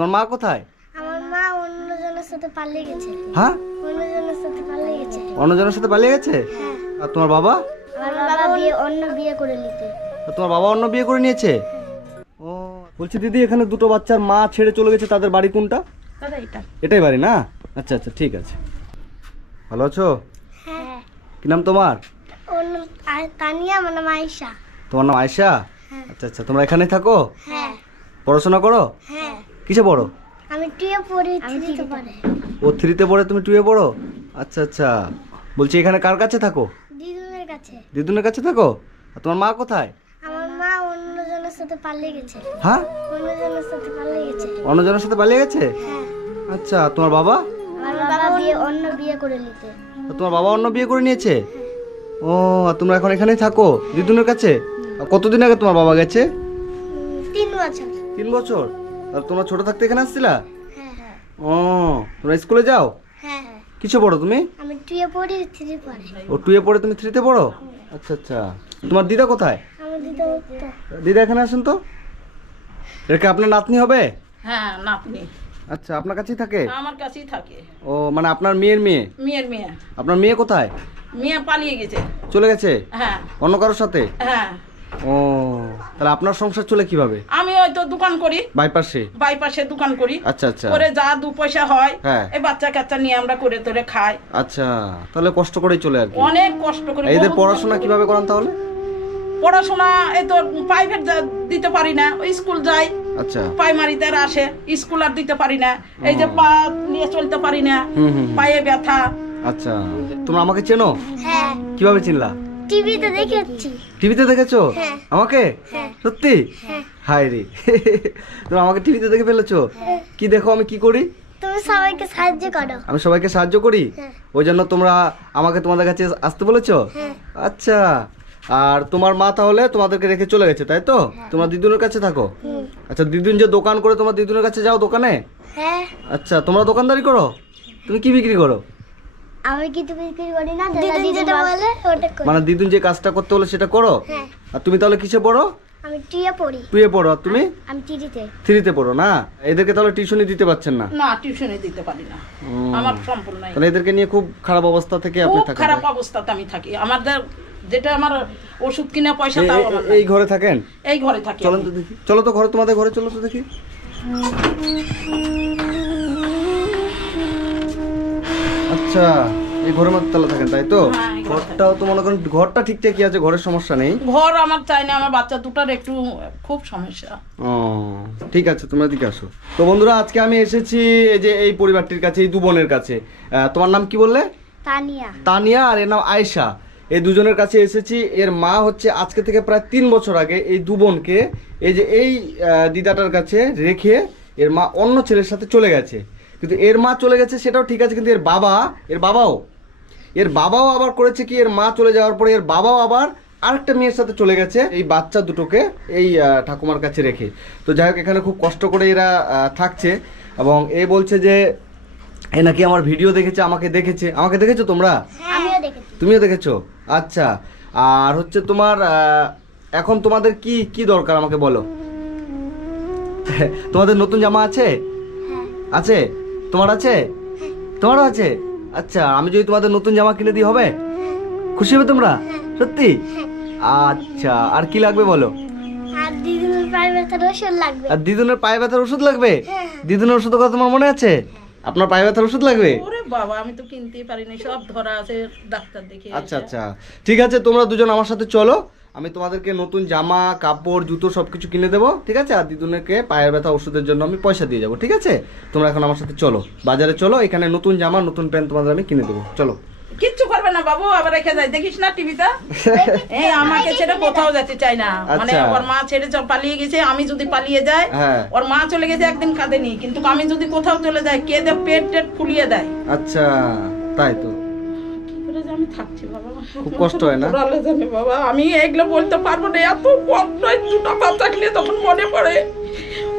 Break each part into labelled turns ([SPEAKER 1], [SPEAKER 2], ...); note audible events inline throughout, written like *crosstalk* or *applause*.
[SPEAKER 1] তোমার মা কোথায়?
[SPEAKER 2] আমার মা অন্যজনের সাথে পালিয়ে গেছে।
[SPEAKER 1] হ্যাঁ?
[SPEAKER 2] অন্যজনের সাথে পালিয়ে গেছে।
[SPEAKER 1] অন্যজনের সাথে পালিয়ে গেছে?
[SPEAKER 2] হ্যাঁ।
[SPEAKER 1] আর তোমার বাবা?
[SPEAKER 2] আমার বাবা বিয়ে অন্য বিয়ে করে নিতে
[SPEAKER 1] আর তোমার বাবা অন্য বিয়ে করে নিয়েছে? ও বলছি দিদি এখানে দুটো বাচ্চার মা ছেড়ে চলে গেছে তাদের বাড়ি কোনটা?
[SPEAKER 3] দাদা এটা?
[SPEAKER 1] এটাই বাড়ি না? আচ্ছা আচ্ছা ঠিক আছে। ভালো আছো?
[SPEAKER 2] হ্যাঁ।
[SPEAKER 1] কি নাম তোমার?
[SPEAKER 2] অন্য তানিয়া আমার নাম আয়েশা।
[SPEAKER 1] তোমার নাম আয়শা?
[SPEAKER 2] হ্যাঁ।
[SPEAKER 1] আচ্ছা আচ্ছা তোমরা এখানেই থাকো?
[SPEAKER 2] হ্যাঁ।
[SPEAKER 1] পড়াশোনা করো?
[SPEAKER 2] হ্যাঁ।
[SPEAKER 1] কিসে পড়ো?
[SPEAKER 2] আমি টুয়ে পড়ি থ্রিতে পড়ে।
[SPEAKER 1] ও থ্রিতে পড়ে তুমি টুয়ে পড়ো? আচ্ছা আচ্ছা। বলছি এখানে কার কাছে থাকো?
[SPEAKER 2] দিদুনের কাছে।
[SPEAKER 1] দিদুনের কাছে থাকো? আর তোমার মা কোথায়?
[SPEAKER 2] আমার মা অন্যজনের সাথে পালিয়ে গেছে।
[SPEAKER 1] হ্যাঁ?
[SPEAKER 2] অন্যজনের সাথে পালিয়ে গেছে।
[SPEAKER 1] অন্যজনের সাথে পালিয়ে গেছে?
[SPEAKER 2] হ্যাঁ।
[SPEAKER 1] আচ্ছা তোমার বাবা?
[SPEAKER 2] আমার বাবা বিয়ে অন্য বিয়ে করে নিতে
[SPEAKER 1] তোমার বাবা অন্য বিয়ে করে নিয়েছে? ও আর তোমরা এখন এখানেই থাকো? দিদুনের কাছে? কতদিন আগে তোমার বাবা গেছে?
[SPEAKER 2] তিন বছর।
[SPEAKER 1] তিন বছর? আর তোমরা ছোট থাকতে এখানে আসছিলা?
[SPEAKER 2] হ্যাঁ হ্যাঁ।
[SPEAKER 1] ও তোমরা স্কুলে যাও?
[SPEAKER 2] হ্যাঁ হ্যাঁ।
[SPEAKER 1] কিসে পড়ো তুমি?
[SPEAKER 2] আমি টুয়ে পড়ি থ্রি পড়ে।
[SPEAKER 1] ও টুয়ে পড়ে তুমি থ্রিতে পড়ো? আচ্ছা আচ্ছা। তোমার দিদা কোথায়?
[SPEAKER 2] আমার দিদা
[SPEAKER 1] দিদা এখানে আসুন তো? এটা কি আপনার নাতনি হবে?
[SPEAKER 3] হ্যাঁ নাতনি।
[SPEAKER 1] আচ্ছা আপনার কাছেই থাকে?
[SPEAKER 3] আমার কাছেই থাকে।
[SPEAKER 1] ও মানে আপনার মেয়ের মেয়ে?
[SPEAKER 3] মেয়ের মেয়ে।
[SPEAKER 1] আপনার মেয়ে কোথায়?
[SPEAKER 3] মেয়ে পালিয়ে গেছে।
[SPEAKER 1] চলে গেছে?
[SPEAKER 3] হ্যাঁ।
[SPEAKER 1] অন্য কারোর সাথে?
[SPEAKER 3] হ্যাঁ।
[SPEAKER 1] ও। তাহলে আপনার সংসার চলে কীভাবে?
[SPEAKER 3] আমি হয়তো দোকান করি।
[SPEAKER 1] বাইপাসে
[SPEAKER 3] বাইপাসে দোকান করি।
[SPEAKER 1] আচ্ছা আচ্ছা।
[SPEAKER 3] করে যা দু পয়সা হয়
[SPEAKER 1] হ্যাঁ।
[SPEAKER 3] এই বাচ্চা কাচ্চা নিয়ে আমরা করে তোরে খাই।
[SPEAKER 1] আচ্ছা তাহলে কষ্ট করেই চলে আর
[SPEAKER 3] অনেক কষ্ট করে।
[SPEAKER 1] এদের পড়াশোনা কীভাবে করান তাহলে?
[SPEAKER 3] পড়াশোনা এই তো প্রাইভেট দিতে পারি না স্কুল যাই।
[SPEAKER 1] আচ্ছা।
[SPEAKER 3] প্রাইমারিতে আসে স্কুল আর দিতে পারি না। এই যে পা নিয়ে চলতে পারি না পায়ে ব্যথা।
[SPEAKER 1] আচ্ছা। তোমরা আমাকে চেনো?
[SPEAKER 2] হ্যাঁ।
[SPEAKER 1] কীভাবে চিনলা?
[SPEAKER 2] টিভিতে দেখেছি।
[SPEAKER 1] টিভিতে দেখেছ?
[SPEAKER 2] হ্যাঁ।
[SPEAKER 1] আমাকে?
[SPEAKER 2] হ্যাঁ।
[SPEAKER 1] সত্যি?
[SPEAKER 2] হ্যাঁ।
[SPEAKER 1] হাই রে। *laughs* তোমরা আমাকে টিভিতে দেখে ফেলেছো? কি দেখো আমি কি করি?
[SPEAKER 2] তুমি সবাইকে সাহায্য করো।
[SPEAKER 1] আমি সবাইকে সাহায্য করি। ওই জন্য তোমরা আমাকে তোমাদের কাছে আসতে বলেছ?
[SPEAKER 2] হ্যাঁ।
[SPEAKER 1] আচ্ছা। আর তোমার মা তাহলে তোমাদেরকে রেখে চলে গেছে তাই তো? তোমরা দিদুনের কাছে থাকো। আচ্ছা দিদুন যে দোকান করে তোমার দিদুনের কাছে যাও দোকানে?
[SPEAKER 2] হ্যাঁ।
[SPEAKER 1] আচ্ছা তোমরা দোকানদারি করো? তুমি কি বিক্রি করো?
[SPEAKER 2] আমি কিছু বিক্রি করি না? দিদুন যেটা বলে ওটা করি।
[SPEAKER 1] মানে দিদুন যে কাজটা করতে হলে সেটা করো?
[SPEAKER 2] হ্যাঁ।
[SPEAKER 1] আর তুমি তাহলে কিসে পড়ো?
[SPEAKER 2] আমি টিয়ে পড়ি।
[SPEAKER 1] টুয়ে পড়ো আর তুমি?
[SPEAKER 2] আমি টিভিতে
[SPEAKER 1] থ্রিতে। পড়ো না? এদেরকে তাহলে টিউশনই দিতে পারছেন না?
[SPEAKER 3] না টিউশনে দিতে পারি না। আমার সম্পূর্ণ
[SPEAKER 1] তাহলে এদেরকে নিয়ে খুব খারাপ অবস্থা থেকে আপনি থাকেন
[SPEAKER 3] খারাপ অবস্থাতে আমি থাকি। আমাদের যেটা আমার ওষুধ কিনা পয়সা তাও আমার
[SPEAKER 1] এই ঘরে থাকেন?
[SPEAKER 3] এই ঘরে থাকি
[SPEAKER 1] চলেন
[SPEAKER 3] আমি।
[SPEAKER 1] তো দেখি। চলো তো ঘরে তোমাদের ঘরে চলো তো দেখি। আচ্ছা এই ঘরের মধ্যে তাহলে থাকেন তাই তো?
[SPEAKER 3] হ্যাঁ,
[SPEAKER 1] ঘরটাও তো মনে করেন ঘরটা ঠিকঠাকই আছে ঘরের সমস্যা নেই?
[SPEAKER 3] ঘর আমার চাই না আমার বাচ্চা দুটার একটু খুব সমস্যা।
[SPEAKER 1] ও ঠিক আছে তোমরা দিকে আসো। তো বন্ধুরা আজকে আমি এসেছি এই যে এই পরিবারটির কাছে এই দু বোনের কাছে। আহ, তোমার নাম কি বললে?
[SPEAKER 2] তানিয়া।
[SPEAKER 1] তানিয়া আর এর নাম আয়েশা। এই দুজনের কাছে এসেছি। এর মা হচ্ছে আজকে থেকে প্রায় তিন বছর আগে এই দু বোনকে এই যে এই দিদাটার কাছে রেখে এর মা অন্য ছেলের সাথে চলে গেছে। কিন্তু এর মা চলে গেছে সেটাও ঠিক আছে কিন্তু এর বাবা এর বাবাও। এর বাবাও আবার করেছে কি এর মা চলে যাওয়ার পরে এর বাবাও আবার আরেকটা মেয়ের সাথে চলে গেছে এই বাচ্চা দুটোকে এই ঠাকুমার কাছে রেখে। তো যাই হোক এখানে খুব কষ্ট করে এরা থাকছে এবং এ বলছে যে এ নাকি আমার ভিডিও দেখেছে আমাকে দেখেছে। আমাকে দেখেছ তোমরা? তুমিও দেখেছ? আচ্ছা আর হচ্ছে তোমার এখন তোমাদের কি কি দরকার আমাকে বলো? তোমাদের নতুন জামা আছে?
[SPEAKER 2] হ্যাঁ।
[SPEAKER 1] আছে? তোমার আছে? তোমারও আছে? আচ্ছা আমি যদি তোমাদের নতুন জামা কিনে দিই হবে? খুশি হবে তোমরা? সত্যি? আচ্ছা আর কি লাগবে বলো?
[SPEAKER 2] আর দিদুনের
[SPEAKER 1] পায়ে ব্যথার ওষুধ লাগবে।
[SPEAKER 2] হ্যাঁ।
[SPEAKER 1] দিদুনের ওষুধ কথা তোমার মনে আছে? আপনার পায়ে ব্যথার ওষুধ লাগবে?
[SPEAKER 3] ওরে বাবা আমি তো কিনতেই পারিনি সব ধরা আছে ডাক্তার দেখে
[SPEAKER 1] আচ্ছা আচ্ছা। ঠিক আছে তোমরা দুজন আমার সাথে চলো। আমি তোমাদেরকে নতুন জামা কাপড় জুতো সব কিছু কিনে দেবো ঠিক আছে? আর দিদুনকে পায়ের ব্যথা ওষুধের জন্য আমি পয়সা দিয়ে যাব ঠিক আছে? তোমরা এখন আমার সাথে চলো। বাজারে চলো এখানে নতুন জামা নতুন প্যান্ট তোমাদের আমি কিনে দেবো। চলো।
[SPEAKER 3] কিচ্ছু করবে না বাবু আবার রেখে যায়। দেখিস না টিভিতে? *laughs* এই আমাকে ছেড়ে কোথাও যেতে চাই না। মানে
[SPEAKER 1] আচ্ছা।
[SPEAKER 3] ওর মা ছেড়ে পালিয়ে গেছে আমি যদি পালিয়ে যাই
[SPEAKER 1] হ্যাঁ।
[SPEAKER 3] ওর মা চলে গেছে একদিন কাঁদেনি। কিন্তু আমি যদি কোথাও চলে যাই কে দে পেট টেট ফুলিয়ে দেয়।
[SPEAKER 1] আচ্ছা তাই তো।
[SPEAKER 3] থাকছি বাবা।
[SPEAKER 1] খুব কষ্ট হয় না?
[SPEAKER 3] পুরালে জানে বাবা আমি এগুলো বলতে পারব না। এত কষ্ট দুটো বাচ্চা তখন মনে পড়ে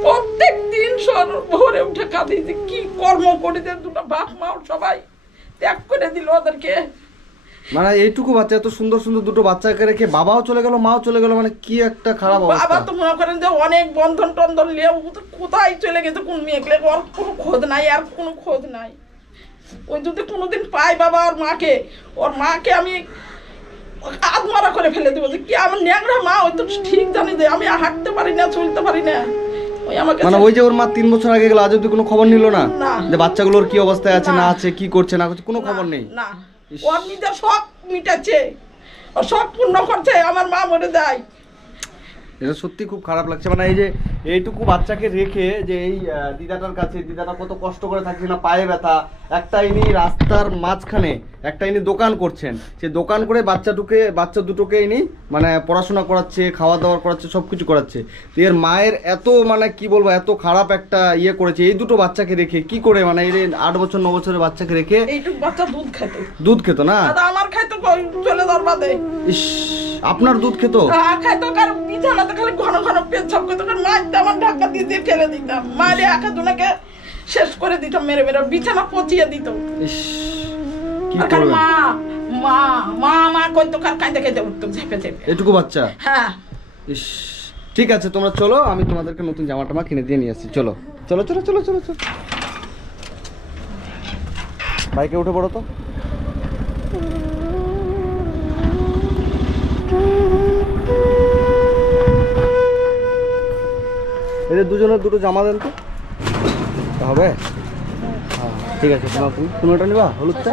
[SPEAKER 3] প্রত্যেক দিন সর ভোরে উঠে কাঁদি যে কি কর্ম করে যে দুটো বাপ মা সবাই ত্যাগ করে দিল ওদেরকে।
[SPEAKER 1] মানে এইটুকু বাচ্চা এত সুন্দর সুন্দর দুটো বাচ্চাকে রেখে বাবাও চলে গেল মাও চলে গেল মানে কি একটা খারাপ অবস্থা।
[SPEAKER 3] বাবা তো মনে করেন যে অনেক বন্ধন টন্ধন নিয়ে কোথায় চলে গেছে কোন ওর কোনো খোঁজ নাই আর কোনো খোঁজ নাই। ওই যদি কোনোদিন পাই বাবা ওর মাকে ওর মাকে আমি করে ফেলে দেবো যে কি আমার ন্যাংরা মা ওই তো ঠিক জানি যে আমি হাঁটতে পারি না চলতে পারি না। ওই আমাকে
[SPEAKER 1] মানে ওই যে ওর মা তিন বছর আগে গেল আজ অব্দি কোনো খবর নিল না। যে বাচ্চাগুলোর কি অবস্থায় আছে না। আছে কি করছে না করছে কোনো খবর নেই?
[SPEAKER 3] না। ওর নিজের শখ মিটাচ্ছে ও শখ পূর্ণ করছে আমার মা মরে দেয়
[SPEAKER 1] এটা সত্যি খুব খারাপ লাগছে। মানে এই যে এইটুকু বাচ্চাকে রেখে যে এই দিদাটার কাছে দিদাটা কত কষ্ট করে থাকছে না পায়ে ব্যথা একটা ইনি রাস্তার মাঝখানে একটা ইনি দোকান করছেন। সে দোকান করে বাচ্চাটুকে বাচ্চা দুটোকে ইনি মানে পড়াশোনা করাচ্ছে খাওয়া দাওয়া করাচ্ছে সব কিছু করাচ্ছে। তো এর মায়ের এত মানে কি বলব এত খারাপ একটা ইয়ে করেছে। এই দুটো বাচ্চাকে রেখে কি করে মানে এই আট বছর ন বছরের বাচ্চাকে রেখে
[SPEAKER 3] এইটুক বাচ্চা দুধ খেত।
[SPEAKER 1] দুধ খেত না?
[SPEAKER 3] আমার খাইতো চলে যাওয়ার বাদে।
[SPEAKER 1] ইস। আপনার দুধ খেত?
[SPEAKER 3] খাইতো কার বিছানাতে খালি ঘন ঘন পেচ্ছাপ করতো কারণ মারতে আমার ঢাকা দিয়ে দিয়ে ফেলে দিতাম। মারে একা দুনাকে শেষ করে দিতাম মেরে মেরে বিছানা পচিয়ে দিত। মা মা মা মা কইতো কার কাঁদতে কাঁদতে উঠতো ঝেপে ঝেপে।
[SPEAKER 1] এটুকু বাচ্চা?
[SPEAKER 3] হ্যাঁ।
[SPEAKER 1] ইস ঠিক আছে তোমরা চলো আমি তোমাদেরকে নতুন জামা টামা কিনে দিয়ে নিয়ে আসছি। চলো চলো চলো চলো চলো চলো। বাইকে উঠে পড়ো তো। এদের দুজনের দুটো জামা দেন তো। হবে? হ্যাঁ, ঠিক আছে নাও তুমি তুমি ওটা নিবা হলুদটা?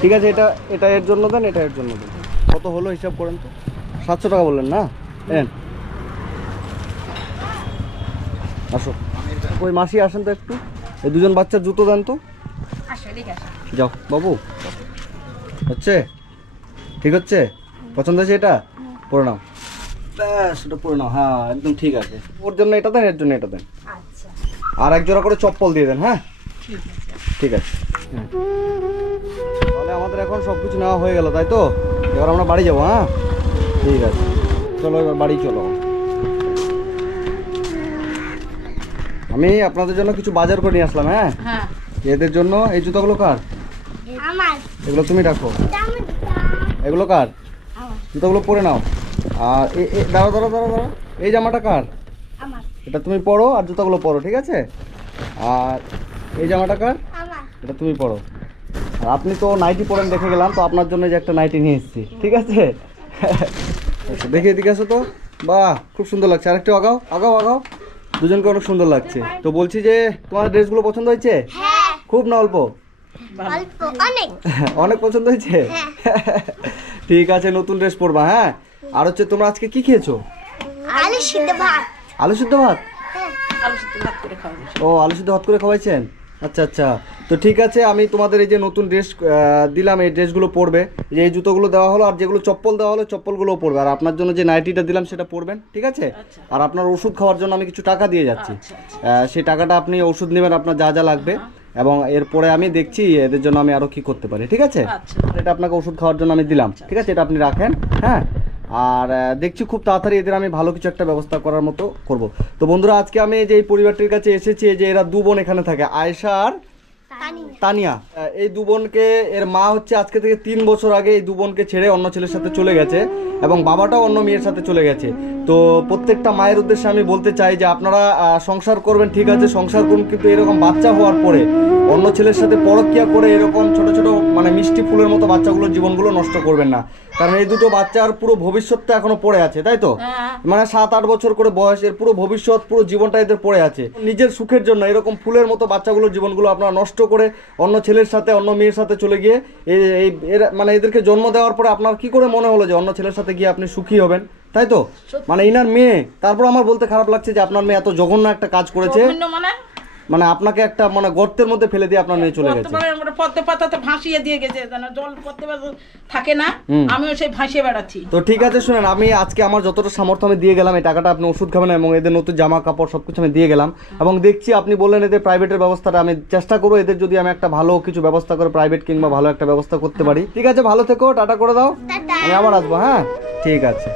[SPEAKER 1] ঠিক আছে এটা এটা এর জন্য দেন এটা এর জন্য দেন। কত হলো হিসাব করেন তো? সাতশো টাকা বললেন না? দেন আসো। ওই মাসি আসেন তো একটু। এই দুজন বাচ্চার জুতো দেন তো। যাও বাবু। হচ্ছে? ঠিক হচ্ছে? পছন্দ হয়েছে এটা? পরে নাও। ব্যাস এটা পরে নাও। হ্যাঁ একদম ঠিক আছে। ওর জন্য এটা দেন এর জন্য এটা দেন। আর এক জোড়া করে চপ্পল দিয়ে দেন হ্যাঁ? ঠিক আছে। তাহলে আমাদের এখন সব কিছু নেওয়া হয়ে গেল তাই তো? এবার আমরা বাড়ি যাব হ্যাঁ? ঠিক আছে। চলো এবার বাড়ি চলো। আমি আপনাদের জন্য কিছু বাজার করে নিয়ে আসলাম হ্যাঁ?
[SPEAKER 3] হ্যাঁ।
[SPEAKER 1] এদের জন্য এই জুতোগুলো কার? এগুলো তুমি রাখো। এগুলো কার? জুতোগুলো পরে নাও। আর এ দাঁড়া দাঁড়া দাঁড়াও দাঁড়াও এই জামাটা কার?
[SPEAKER 2] আমার।
[SPEAKER 1] এটা তুমি পরো আর জুতোগুলো পরো ঠিক আছে? আর এই জামাটা কার?
[SPEAKER 2] আমার।
[SPEAKER 1] এটা তুমি পরো। আর আপনি তো নাইটি পরেন দেখে গেলাম তো আপনার জন্য যে একটা নাইটি নিয়ে এসেছি ঠিক আছে? আচ্ছা, দেখে এদিকে আসো তো। বাহ খুব সুন্দর লাগছে। আরেকটু আগাও আগাও আগাও। দুজনকে অনেক সুন্দর লাগছে। তো বলছি যে তোমার ড্রেসগুলো পছন্দ হয়েছে?
[SPEAKER 2] হ্যাঁ।
[SPEAKER 1] খুব না অল্প?
[SPEAKER 2] অনেক
[SPEAKER 1] পছন্দ হয়েছে?
[SPEAKER 2] হ্যাঁ। *laughs*
[SPEAKER 1] ঠিক আছে নতুন ড্রেস পরবা হ্যাঁ? আর হচ্ছে তোমরা আজকে কি খেয়েছো?
[SPEAKER 2] আলু সিদ্ধ ভাত।
[SPEAKER 1] আলু সিদ্ধ ভাত?
[SPEAKER 2] হ্যাঁ।
[SPEAKER 1] ও আলু সিদ্ধ ভাত করে খাওয়াইছেন? আচ্ছা আচ্ছা। তো ঠিক আছে আমি তোমাদের এই যে নতুন ড্রেস দিলাম এই ড্রেসগুলো পরবে। যে এই জুতোগুলো দেওয়া হলো আর যেগুলো চপ্পল দেওয়া হলো চপ্পলগুলোও পরবে। আর আপনার জন্য যে নাইটিটা দিলাম সেটা পরবেন ঠিক আছে?
[SPEAKER 3] আচ্ছা।
[SPEAKER 1] আর আপনার ওষুধ খাওয়ার জন্য আমি কিছু টাকা দিয়ে যাচ্ছি।
[SPEAKER 3] আচ্ছা,
[SPEAKER 1] সেই টাকাটা আপনি ওষুধ নেবেন আপনার যা যা লাগবে। এবং এরপরে আমি দেখছি এদের জন্য আমি আরও কি করতে পারি ঠিক আছে?
[SPEAKER 3] আচ্ছা।
[SPEAKER 1] এটা আপনাকে ওষুধ খাওয়ার জন্য আমি দিলাম ঠিক আছে? এটা আপনি রাখেন হ্যাঁ? আর দেখছি খুব তাড়াতাড়ি এদের আমি ভালো কিছু একটা ব্যবস্থা করার মতো করব। তো বন্ধুরা আজকে আমি এই যে এই পরিবারটির কাছে এসেছি যে এরা দু বোন এখানে থাকে আয়েশা আর তানিয়া। এই দু বোনকে এর মা হচ্ছে আজকে থেকে তিন বছর আগে এই দু বোনকে ছেড়ে অন্য ছেলের সাথে চলে গেছে এবং বাবাটাও অন্য মেয়ের সাথে চলে গেছে। তো প্রত্যেকটা মায়ের উদ্দেশ্যে আমি বলতে চাই যে আপনারা সংসার করবেন ঠিক আছে? সংসার করুন কিন্তু এরকম বাচ্চা হওয়ার পরে অন্য ছেলের সাথে পরকিয়া করে এরকম ছোট ছোট মানে মিষ্টি ফুলের মতো বাচ্চাগুলোর জীবনগুলো নষ্ট করবেন না। কারণ এই দুটো বাচ্চার পুরো ভবিষ্যৎটা এখনও পড়ে আছে তাই তো?
[SPEAKER 3] হ্যাঁ।
[SPEAKER 1] মানে সাত আট বছর করে বয়স এর পুরো ভবিষ্যৎ পুরো জীবনটা এদের পড়ে আছে। নিজের সুখের জন্য এরকম ফুলের মতো বাচ্চাগুলোর জীবনগুলো আপনারা নষ্ট করে অন্য ছেলের সাথে অন্য মেয়ের সাথে চলে গিয়ে এই এরা- মানে এদেরকে জন্ম দেওয়ার পরে আপনার কি করে মনে হলো যে অন্য ছেলের সাথে গিয়ে আপনি সুখী হবেন? তাই তো? মানে ইনার মেয়ে। তারপর আমার বলতে খারাপ লাগছে যে আপনার মেয়ে এত জঘন্য একটা কাজ করেছে।
[SPEAKER 3] মানে
[SPEAKER 1] আপনাকে একটা মানে গর্তের মধ্যে ফেলে দিয়ে আপনার মেয়ে চলে গেছে।
[SPEAKER 3] পদ্মে পাতাতে ভাসিয়ে দিয়ে গেছে জল পদ্মে থাকে না। আমিও সেই ভাসিয়ে বেড়াচ্ছি।
[SPEAKER 1] তো ঠিক আছে শুনেন আমি আজকে আমার যতটা সামর্থ্য আমি দিয়ে গেলাম এই টাকাটা আপনি ওষুধ খাবেন এবং এদের নতুন জামা কাপড় সব কিছু আমি দিয়ে গেলাম এবং দেখছি আপনি বললেন এদের প্রাইভেটের ব্যবস্থাটা আমি চেষ্টা করব এদের যদি আমি একটা ভালো কিছু ব্যবস্থা করে প্রাইভেট কিংবা ভালো একটা ব্যবস্থা করতে পারি। ঠিক আছে ভালো থেকো টাটা করে দাও। আমি আবার আসব হ্যাঁ? ঠিক আছে।